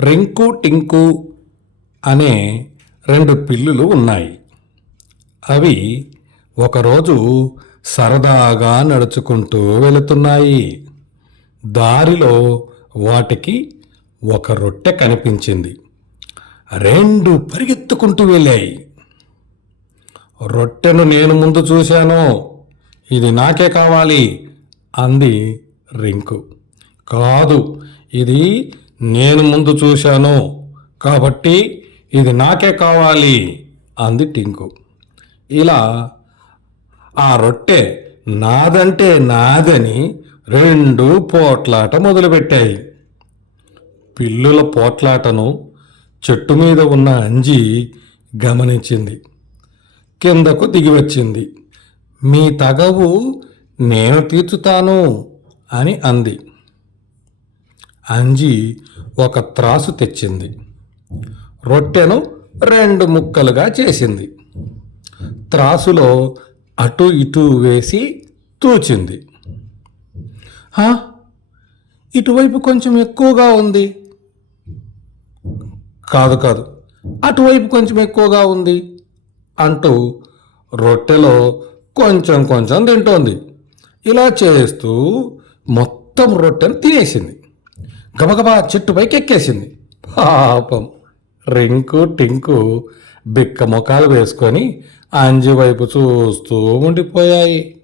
రింకు టింకు అనే రెండు పిల్లులు ఉన్నాయి. అవి ఒకరోజు సరదాగా నడుచుకుంటూ వెళుతున్నాయి. దారిలో వాటికి ఒక రొట్టె కనిపించింది. రెండు పరిగెత్తుకుంటూ వెళ్ళాయి. రొట్టెను నేను ముందు చూశాను. ఇది నాకే కావాలి అంది రింకు. కాదు ఇది నేను ముందు చూశాను. కాబట్టి ఇది నాకే కావాలి అంది టింకు. ఇలా ఆ రొట్టె నాదంటే నాదని రెండు పోట్లాట మొదలుపెట్టాయి. పిల్లుల పోట్లాటను చెట్టు మీద ఉన్న అంజి గమనించింది. కిందకు దిగివచ్చింది. మీ తగవు నేను తీర్చుతాను అని అంది. అంజి ఒక త్రాసు తెచ్చింది. రొట్టెను రెండు ముక్కలుగా చేసింది. త్రాసులో అటు ఇటు వేసి తూచింది. ఇటువైపు కొంచెం ఎక్కువగా ఉంది. కాదు కాదు అటువైపు కొంచెం ఎక్కువగా ఉంది అంటూ రొట్టెలో కొంచెం కొంచెం తింటోంది. ఇలా చేస్తూ మొత్తం రొట్టెను తినేసింది. గబగబా చెట్టు పైకెక్కేసింది. పాపం. రింకు టింకు బిక్క ముఖాలు వేసుకొని అంజు వైపు చూస్తూ ఉండిపోయాయి.